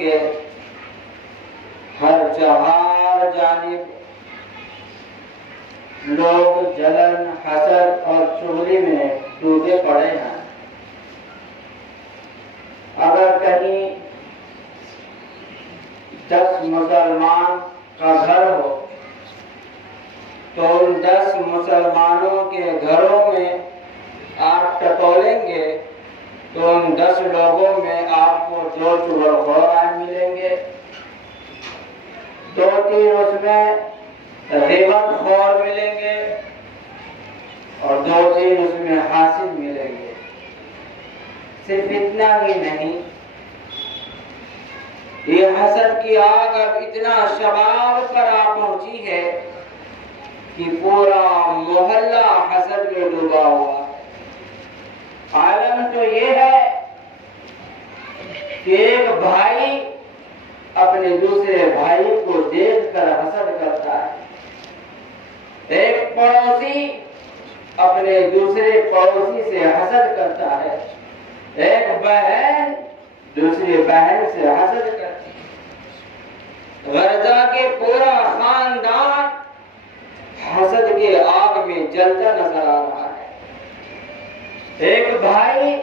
گے ہر چہار جانب لوگ جلن، حسد اور چغلی میں ڈوبے پڑے ہیں۔ اگر کہیں 10 مسلمان کا گھر ہو تو ان 10 مسلمانوں کے گھروں میں آپ ٹٹولیں گے تو ان 10 لوگوں میں آپ کو 2 چغلخور ملیں گے، 2-3 اس میں غیبت خور ملیں گے اور 2-3 اس میں حاسد ملیں گے۔ صرف اتنا ہی نہیں، یہ حسد کی آگ اب اتنا شباب پر آ پہنچی ہے کہ پورا محلہ حسد میں ڈوبا ہوا ہے۔ عالم تو یہ ہے کہ ایک بھائی اپنے دوسرے بھائی کو دیکھ کر حسد کرتا ہے، ایک پڑوسی اپنے دوسرے پڑوسی سے حسد کرتا ہے، ایک بہن دوسری بہن سے حسد کرتی ہے، غرضہ کہ پورا خاندان حسد کے آگ میں جلتا نظر آ رہا ہے۔ ایک بھائی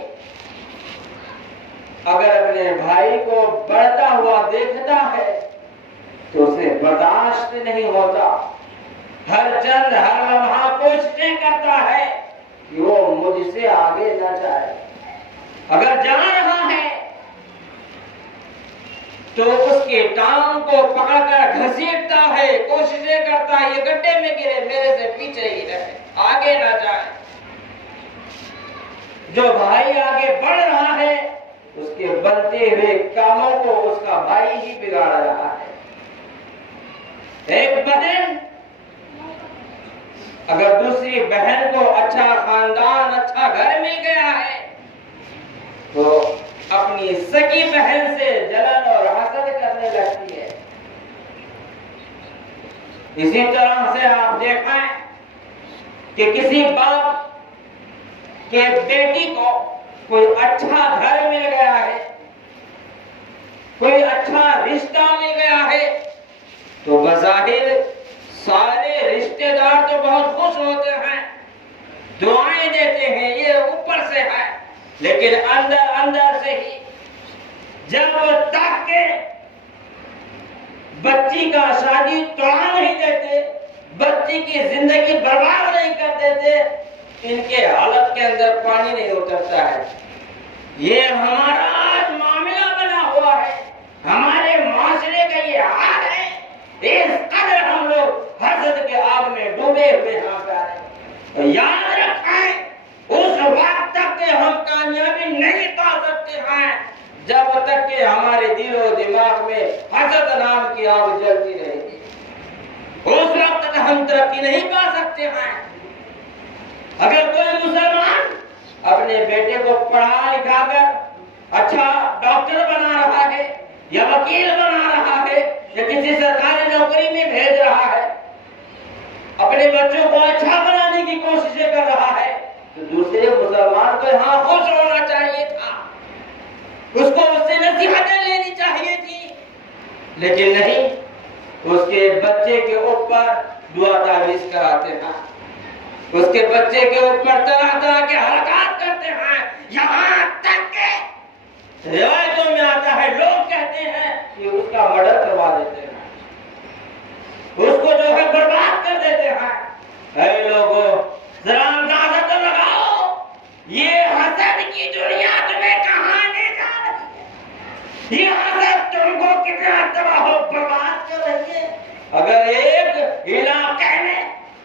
اگر اپنے بھائی کو بڑھتا ہوا دیکھتا ہے تو اسے برداشت نہیں ہوتا، ہر چند ہر لمحہ کوششیں کرتا ہے کہ وہ مجھ سے آگے نہ جائے، اگر جا رہا ہے تو اس کے ٹانگ کو پکڑ کر گھسیٹتا ہے، کوششیں کرتا ہے یہ گڈھے میں گرے، میرے سے پیچھے ہی رہے، آگے نہ جائے۔ جو بھائی آگے بڑھ رہا ہے اس کے بنتے ہوئے کاموں کو اس کا بھائی ہی بگاڑ رہا ہے۔ ایک بہن اگر دوسری بہن کو اچھا خاندان، اچھا گھر مل گیا ہے تو اپنی سکی بہن سے جلن اور حسد کرنے لگتی ہے۔ اسی طرح سے آپ دیکھیں کہ کسی باپ کہ بیٹی کو کوئی اچھا گھر مل گیا ہے، کوئی اچھا رشتہ مل گیا ہے تو بظاہر سارے رشتہ دار تو بہت خوش ہوتے ہیں، دعائیں دیتے ہیں، یہ اوپر سے ہے، لیکن اندر سے ہی جب تک کہ بچی کا شادی توڑا نہیں دیتے، بچی کی زندگی برباد نہیں کر دیتے، ان کے حالت کے اندر پانی نہیں اترتا ہے۔ یہ ہمارا آج معاملہ بنا ہوا ہے، ہمارے معاشرے کا یہ حال ہے، اس قدر ہم لوگ حسد کے آگ میں ڈوبے ہوئے ہیں پیارے۔ یاد رکھیں اس وقت تک کہ ہم کامیابی نہیں پا سکتے ہیں جب تک کہ ہمارے دل و دماغ میں حسد نام کی آگ جلتی رہے گی، اس وقت تک ہم ترقی نہیں پا سکتے ہیں۔ اگر کوئی مسلمان اپنے بیٹے کو پڑھا لکھا کر اچھا ڈاکٹر بنا رہا ہے یا وکیل بنا رہا ہے یا کسی سرکاری نوکری میں بھیج رہا ہے، اپنے بچوں کو اچھا بنانے کی کوششیں کر رہا ہے تو دوسرے مسلمان کو یہاں خوش ہونا چاہیے تھا، اس کو اس سے نصیحتیں لینی چاہیے تھی، لیکن نہیں، اس کے بچے کے اوپر دعا تعویذ کراتے ہیں، اس کے بچے کے اوپر طرح طرح کے حرکات کرتے ہیں، یہاں تک کہ روایتوں میں آتا ہے لوگ کہتے ہیں کہ اس کا مرڈر کروا دیتے ہیں، اس کو جو ہے برباد کر دیتے ہیں۔ اے لوگوں ذرا اندازہ تو لگاؤ یہ حسد کی دنیا تمہیں کہاں لے جا رہی ہے، یہ حسد تم کو کتنا تباہ و برباد کر رہی ہے۔ اگر ایک علاقے میں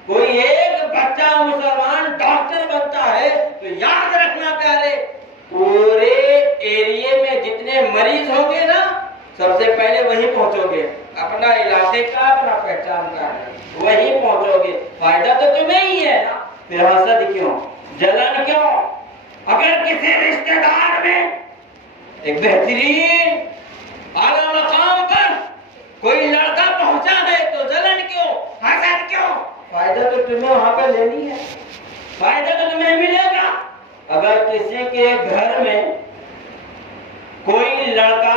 کوئی ایک بچہ مسلمان ڈاکٹر بنتا ہے تو یاد رکھنا پیارے، پورے ایریے میں جتنے مریض ہوں گے نا سب سے پہلے وہی پہنچو گے، اپنا علاقے کا اپنا پہچان کا ہے، وہی پہنچو گے، فائدہ تو تمہیں ہی ہے نا، پھر حسد کیوں، جلن کیوں؟ اگر کسی رشتہ دار میں ایک بہترین اعلیٰ مقام پر کوئی لڑکا پہنچا ہے تو جلن کیوں، حسد کیوں؟ فائدہ تو تمہیں وہاں پہ لینی ہے، فائدہ تو تمہیں ملے گا۔ اگر کسی کے گھر میں کوئی لڑکا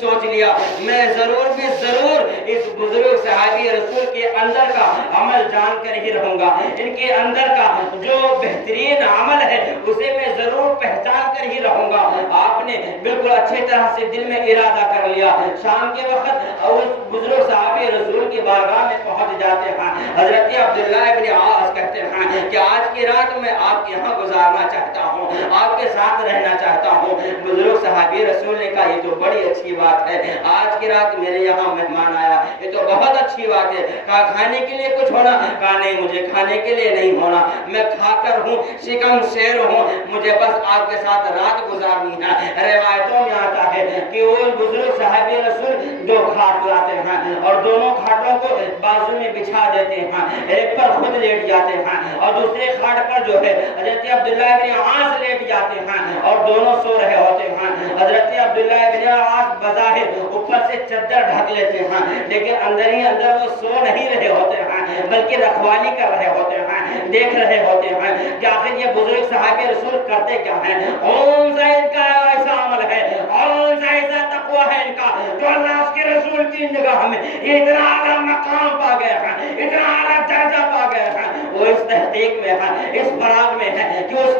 سوچ لیا میں ضرور بھی ضرور اس بزرگ صحابی رسول کے اندر کا عمل جان کر ہی رہوں گا، ان کے اندر کا جو بہترین عمل ہے اسے میں ضرور پہچان کر ہی رہوں گا۔ آپ نے بالکل اچھے طرح سے دل میں ارادہ کر لیا۔ شام کے وقت اس بزرگ صحابی رسول کی بارگاہ میں پہنچ جاتے ہیں۔ حضرت عبداللہ ابن عاص کہتے ہیں کہ آج کی رات میں آپ کے یہاں گزارنا چاہتا ہوں، آپ کے ساتھ رہنا چاہتا ہوں۔ بزرگ صحابی رسول نے کہا یہ تو بڑی اچھی بات ہے، آج کی رات میرے یہاں مہمان آیا، یہ تو بہت اچھی بات ہے۔ کہا کھانے کے لیے کچھ ہونا؟ کہا نہیں مجھے کھانے کے لیے نہیں ہونا، میں کھا کر ہوں، شکم شیر ہوں، مجھے بس آپ کے ساتھ رات گزارنی ہے۔ روایتوں میں آتا ہے کہ وہ بزرگ صحابی رسول دو کھاٹ لاتے ہیں اور دونوں کھاٹوں کو بازو میں بچھا دیتے ہیں، ایک پر خود لیٹ جاتے ہیں اور دوسرے کھاٹ پر جو ہے حضرت عبداللہ ابن عاص لیٹ جاتے ہیں اور دونوں سو رہے ہوتے ہیں۔ حضرت عبداللہ ابن عاص بظاہر اوپر سے چادر ڈھک لیتے ہیں لیکن اندر ہی اندر وہ سو نہیں رہے ہوتے ہیں بلکہ رکھوالی کر رہے ہوتے ہیں، دیکھ رہے ہوتے ہیں کہ آخر یہ بزرگ صحابی رسول کرتے کیا ہیں، کون سا ان کا ایسا عمل ہے، کون سا ایسا تقوی ہے ان کا جو اللہ اس کے رسول کی نگاہ میں اتنا اعلیٰ مقام پا گئے ہیں، اتنا اعلیٰ درجہ پا گئے ہیں۔ وہ اس تحقیق میں ہے، اس فراغ میں ہے کہ اس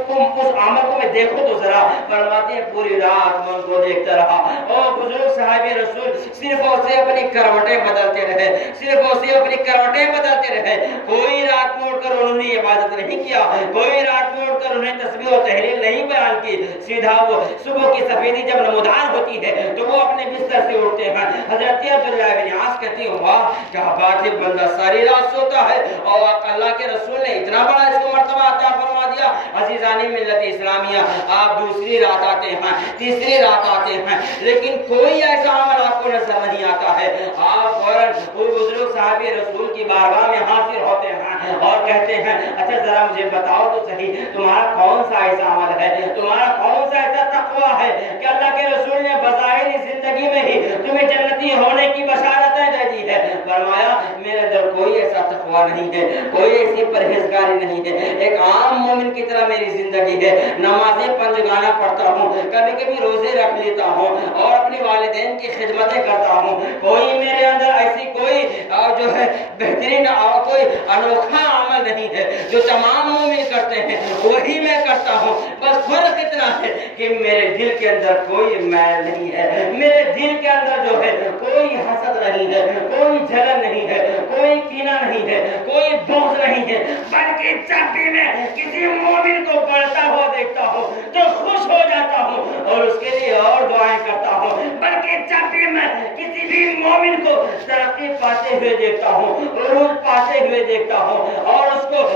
عمل کو میں دیکھو تو ذرا۔ فرماتے ہیں پوری رات میں ان کو دیکھتا رہا اور بزرگ صحابی رسول صرف اسے اپنی کروٹیں بدلتے رہے، صرف اسے اپنی کروٹیں بدلتے رہے۔ کوئی رات میں اٹھ کر انہوں نے عبادت نہیں کیا، کوئی رات میں اٹھ کر انہیں تسبیح و تحلیل نہیں بیان کی۔ سیدھا وہ صبح کی سفیدی جب نمودار ہوتی ہے تو وہ اپنے بستر سے اٹھتے ہیں۔ حضرت عبداللہ بن عاص کہتے ہیں واہ کیا بات ہے، بندہ ساری رات سوتا ہے اور اللہ کے رسول نے اتنا بڑا اس کو مرتبہ عطا فرما دیا۔ عزیزان ملت اسلامیہ، آپ دوسری رات آتے ہیں، تیسری رات آتے ہیں لیکن کوئی ایسا عمل آپ کو نظر نہیں آتا ہے۔ آپ فوراً وہ بزرگ صحابی رسول کی بارگاہ میں حاضر ہوتے ہیں اور کہتے ہیں اچھا ذرا مجھے بتاؤ تو صحیح تمہارا کون سا ایسا عمل ہے، تمہارا کون سا ایسا تقویٰ ہے کہ اللہ کے رسول نے بظاہری زندگی میں ہی تمہیں جنتی ہونے کی بشارتیں دے دی ہے۔ فرمایا میرے اندر کوئی ایسا تقویٰ نہیں ہے، کوئی ایسی پرہیزگاری نہیں ہے، ایک عام مومن کی طرح میری زندگی ہے، نمازیں پنجگانہ پڑھتا ہوں، کبھی کبھی روزے رکھ لیتا ہوں اور اپنے والدین کی خدمتیں کرتا ہوں۔ کوئی میرے اندر ایسی کوئی جو ہے بہترین کوئی انوکھا عمل نہیں ہے جو تمام مومن کرتے ہیں وہی میں کرتا ہوں، بس فرق اتنا ہے کہ میرے دل کے اندر کوئی میل نہیں ہے، میرے دل کے اندر جو ہے کوئی حسد نہیں ہے، کوئی جلن نہیں ہے، کوئی کینہ نہیں ہے، کوئی بغض نہیں ہے، بلکہ جب بھی میں کسی مومن کو بڑھتا ہوا دیکھتا ہوں تو خوش ہو جاتا ہوں اور اس کے لیے اور دعائیں کرتا ہوں، بلکہ جب بھی میں کسی بھی مومن کو ترقی پاتے ہوئے دیکھتا ہوں، عروج پاتے ہوئے دیکھتا ہوں اور اس کو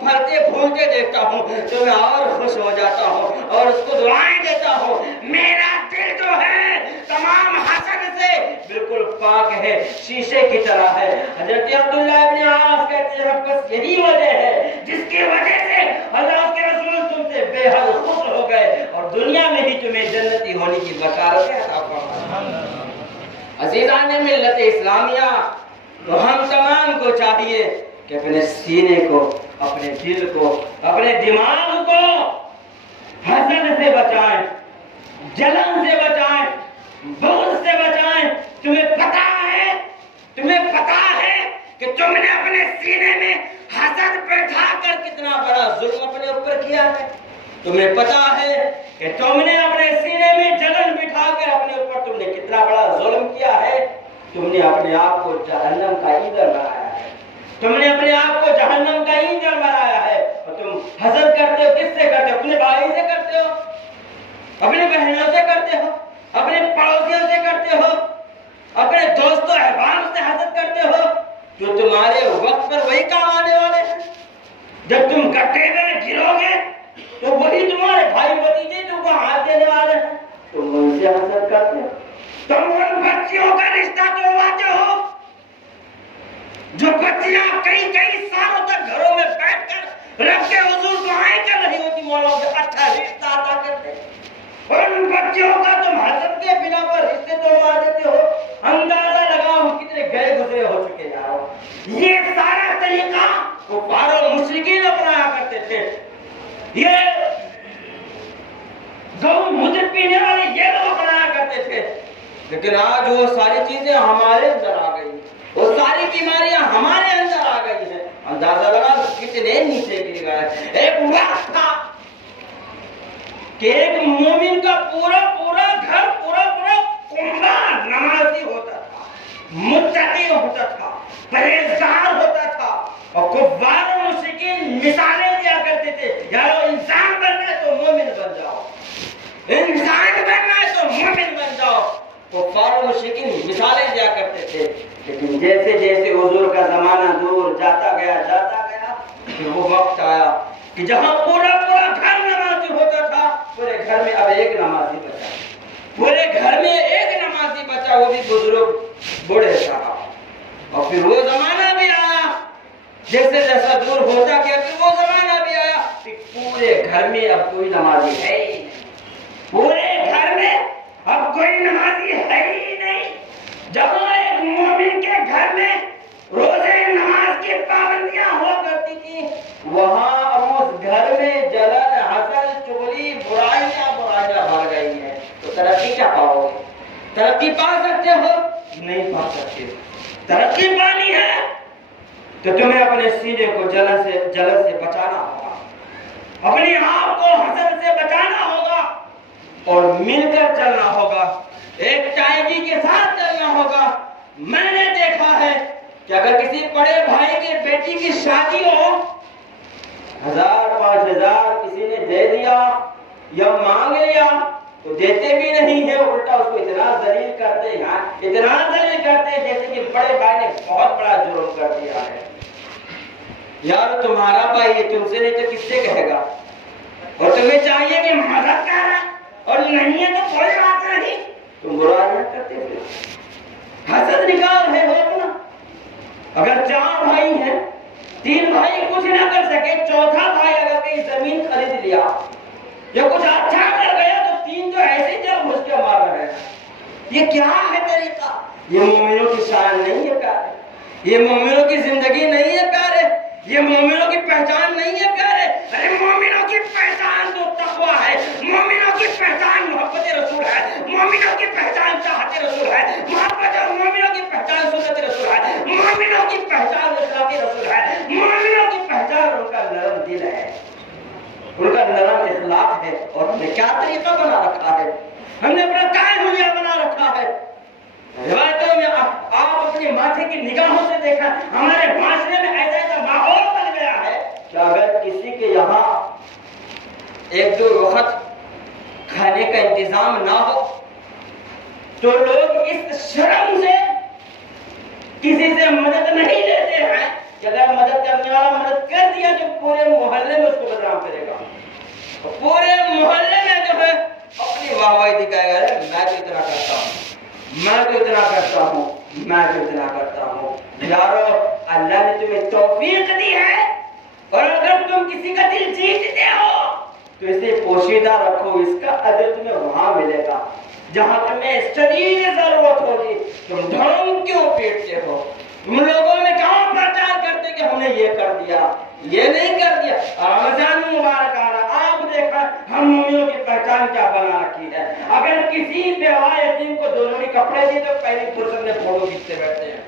پھلتے پھولتے دیکھتا ہوں تو میں اور خوش ہو جاتا ہوں اور اس کو دعائیں دیتا ہوں۔ میرا دل جو ہے تمام حسد سے بالکل پاک ہے، شیشے کی طرح ہے۔ حضرت عبداللہ ابن عاص کہتے ہیں بس یہی وجہ ہے جس کی وجہ سے اللہ کے رسول تم سے بے حد خوش ہو گئے اور دنیا میں ہی تمہیں جنتی ہونے کی بشارتیں عطا فرمائے۔ عزیزان ملت اسلامیہ، تو ہم تمام کو چاہیے کہ اپنے سینے کو، اپنے دل کو، اپنے دماغ کو حسد سے بچائیں، جلن سے بچائیں، بغض سے بچائیں۔ تمہیں پتا ہے کہ تم نے اپنے سینے میں حسد بٹھا کر کتنا بڑا ظلم اپنے اوپر کیا ہے؟ تمہیں پتا ہے کہ تم نے اپنے سینے میں جلن بٹھا کر اپنے اوپر تم نے کتنا بڑا ظلم کیا ہے؟ تم نے اپنے آپ کو جہنم کا ایندھن بنایا ہے، تم نے اپنے آپ کو جہنم کا ایندھن بنایا ہے اور تم حسد کرتے ہو۔ کس سے کرتے ہو؟ اپنے بھائی سے کرتے ہو، اپنے بہنوں سے کرتے ہو، اپنے پڑوسیوں سے کرتے ہو، اپنے دوستوں احباب سے حسد کرتے ہو جو تمہارے وقت پر وہی کام آنے والے ہیں۔ جب تم گڈھے میں گرو گے تو وہی تمہارے بھائی بھتیجے تم کو ہاتھ دینے والے ہیں، تم ان سے حسد کرتے ہو۔ تم ان بچیوں کا رشتہ توڑواتے ہو جو بچیاں کئی سالوں تک گھروں میں بیٹھ کر رب کے حضور دعائیں کر رہی ہوتی، مولا سے اچھا رشتہ عطا کرتے۔ ان بچیوں کا تم حسد کے بنا پر رشتے توڑوا دیتے ہو۔ اندازہ لگاؤ کتنے گئے گزرے ہو چکے جاؤ۔ یہ سارا طریقہ کفار و مشرکین اپنایا کرتے تھے، یہ گو مدر پینے والے یہ لوگ اپنایا کرتے تھے۔ لیکن آج وہ ساری چیزیں ہمارے اندر آ گئی، وہ ساری بیماریاں ہمارے اندر آ گئی ہیں۔ اندازہ لگا کتنے نیچے گر گئے۔ ایک وقت تھا کہ ایک مومن کا پورا پورا گھر، پورا پورا کنبہ نمازی ہوتا تھا، متقی ہوتا تھا، پرہیزگار ہوتا تھا، اور کفار و مشرکین مثالیں دیا کرتے تھے، یارو انسان بننا ہے تو مومن بن جاؤ، انسان بننا ہے تو مومن بن جاؤ، کفار و مشرکین مثالیں دیا کرتے تھے۔ لیکن جیسے جیسے حضور کا زمانہ دور جاتا گیا پھر وہ وقت آیا کہ جہاں پورا پورا گھر نمازی ہوتا تھا، پورے گھر میں اب ایک نمازی بچا، پورے گھر میں ایک نمازی بچا، وہ بھی بزرگ بوڑھے صاحب۔ اور پھر وہ زمانہ بھی آیا، جیسے جیسا دور ہوتا گیا پھر وہ زمانہ بھی آیا کہ پورے گھر میں اب کوئی نمازی ہے ہی نہیں، پورے گھر میں اب کوئی نمازی ہے ہی نہیں۔ جہاں ایک مومن کے گھر میں روزے نماز کی پابندیاں ہوا کرتی تھی، وہاں اس گھر میں جلن، حسد، چغلی، برائیاں بھر گئی ہیں۔ تو ترقی کیا پاؤ گے؟ ترقی پا سکتے ہو؟ نہیں پا سکتے۔ ترقی پانی ہے تو تمہیں اپنے سینے کو جلن سے بچانا ہوگا، اپنے آپ کو حسد سے بچانا ہوگا، اور مل کر چلنا ہوگا، ایک ٹائیجی کے ساتھ چلنا ہوگا۔ میں نے دیکھا ہے کہ اگر کسی بڑے بھائی کی بیٹی کی شادی ہو، 1000 5000 کسی نے دے دیا یا مانگ لیا تو دیتے بھی نہیں ہے، الٹا اس کو اتنا ذلیل کرتے ہیں، اتنا ذلیل کرتے ہیں جیسے کہ بڑے بھائی نے بہت بڑا جرم کر دیا ہے۔ یار تمہارا بھائی ہے، تم سے نہیں تو کس سے کہے گا؟ اور تمہیں چاہیے کہ مدد کرنا، اور نہیں ہے تو کوئی بات نہیں، تم برا نہ کرتے ہوئے حسد نکال ہے ہو اپنا۔ اگر 4 بھائی ہیں، 3 بھائی کچھ نہ کر سکے، چوتھا بھائی اگر کہیں زمین خرید لیا یا کچھ اچھا کر گیا تو 3 تو ایسے ہی جب گھس کے مار رہے ہیں۔ یہ کیا ہے طریقہ؟ یہ مومنوں کی شان نہیں ہے پیارے، یہ مومنوں کی زندگی نہیں ہے پیارے، یہ مومنوں کی پہچان نہیں ہے پیارے۔ ارے مومنوں کی پہچان تو تقویٰ ہے، مومنوں کی پہچان محبت رسول ہے، مومنوں کی پہچان چاہت رسول ہے، محبت اور مومنوں کی پہچان سنت رسول ہے، مومنوں کی پہچان اخلاق رسول ہے، مومنوں کی پہچان ان کا نرم دل ہے، ان کا نرم اخلاق ہے۔ اور ہم نے کیا طریقہ بنا رکھا ہے؟ ہم نے اپنا کیا حلیہ بنا رکھا ہے؟ روایتوں میں آپ اپنے ماتھے کی نگاہوں سے دیکھا، ہمارے معاشرے میں ایسا ایسا ماحول بن گیا ہے کہ اگر کسی کے یہاں 1-2 وقت کھانے کا انتظام نہ ہو تو لوگ اس شرم سے کسی سے مدد نہیں لیتے ہیں کہ اگر مدد کرنے والا مدد کر دیا تو پورے محلے میں اس کو بدنام کرے گا، پورے محلے میں جو ہے اپنی واہواہی دکھائے گا، میں تو اتنا کرتا ہوں، میں تو اتنا کرتا ہوں، میں تو اتنا کرتا ہوں۔ یارو اللہ نے تمہیں توفیق دی ہے، اور اگر تم کسی کا دل جیتتے ہو تو اسے پوشیدہ رکھو، اس کا اجر تمہیں وہاں ملے گا جہاں تمہیں شدید ضرورت ہوگی۔ تم ڈھونگ کیوں پیٹتے ہو؟ تم لوگوں میں کہاں پرچار کرتے کہ ہم نے یہ کر دیا، یہ نہیں کر دیا۔ رمضان مبارک آ رہا، آپ دیکھا ہم مومنوں کی پہچان کیا بنا رکھی ہے۔ اگر کسی بیوہ یتیم کو 2 جوڑی کپڑے دیے تو پہلی فرصت میں فوٹو کھینچتے بیٹھتے ہیں،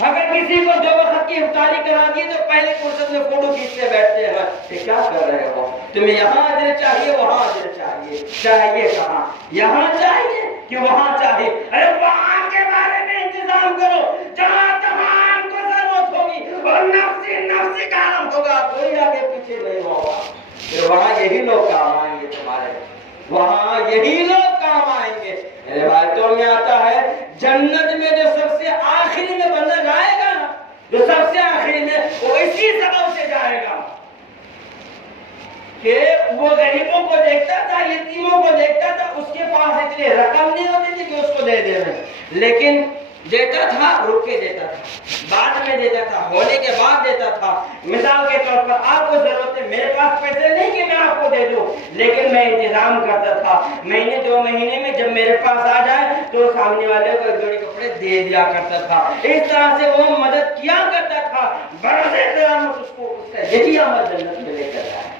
اگر کسی کو 2 وقت کی افطاری کرا دی تو پہلی فرصت میں فوٹو کھینچتے بیٹھتے ہیں۔ یہ کیا کر رہے ہو؟ تمہیں یہاں اجر چاہیے، وہاں اجر چاہیے، چاہیے کہاں؟ یہاں چاہیے کہ وہاں چاہیے؟ ارے وہاں کے بارے میں انتظام کرو جہاں تمام کو ضرورت ہوگی، اور نفسی نفسی کا عالم ہوگا، کوئی آگے پیچھے نہیں ہوگا۔ پھر وہاں یہی لوگ کام آئیں گے تمہارے، وہاں یہی لوگ کام آئیں گے۔ روایتوں میں آتا ہے جنت میں جو سب سے آخری میں بندہ جائے گا نا، جو سب سے آخری میں، وہ اسی سبب سے جائے گا کہ وہ غریبوں کو دیکھتا تھا، یتیموں کو دیکھتا تھا، اس کے پاس اتنی رقم نہیں ہوتی تھی کہ اس کو دے دے، لیکن دیتا تھا، رک کے دیتا تھا، بعد میں دیتا تھا، ہونے کے بعد دیتا تھا۔ مثال کے طور پر آپ کو ضرورت ہے، میرے پاس پیسے نہیں کہ میں آپ کو دے دوں، لیکن میں انتظام کرتا تھا، مہینے 2 مہینے میں جب میرے پاس آ جائے تو سامنے والے کو 1 جوڑی کپڑے دے دیا کرتا تھا۔ اس طرح سے وہ مدد کیا کرتا تھا، بروز قیامت اس کو اس کا یہی عمل جنت میں لے کر جائے۔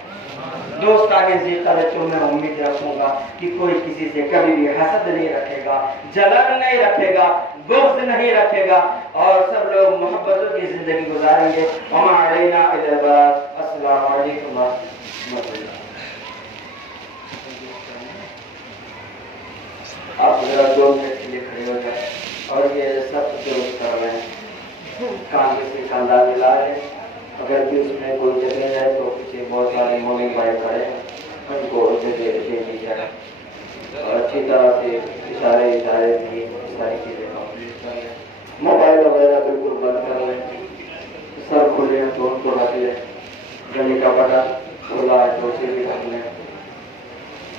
دوستانہ ذکر ہے تو میں امید رکھوں گا کہ کوئی کسی سے کبھی بھی حسد نہیں رکھے گا، جلن نہیں رکھے گا، بغض نہیں رکھے گا، اور سب لوگ محبتوں کی زندگی گزاریں گے۔ وما علینا الا البلاغ۔ السلام علیکم ورحمۃ اللہ۔ آپ ذرا 2 منٹ کے لیے کھڑے ہو جائیں اور یہ سب درست کر رہے ہیں، کان سے خاندان ملا ہے، اگر بھی اس میں کوئی جگہ ہے تو پیچھے بہت سارے مومن بھائی کھڑے ہیں، ان کو جگہ دے دی جائے اور اچھی طرح سے اشارے کی ساری چیزیں کمپلیٹ کر لیں۔ موبائل وغیرہ بالکل بند کر لیں، سر کھلے ہیں تو ان کو رکھ لیں، گلے کا بٹن کھلا ہے تو اسے بھی رکھ لیں۔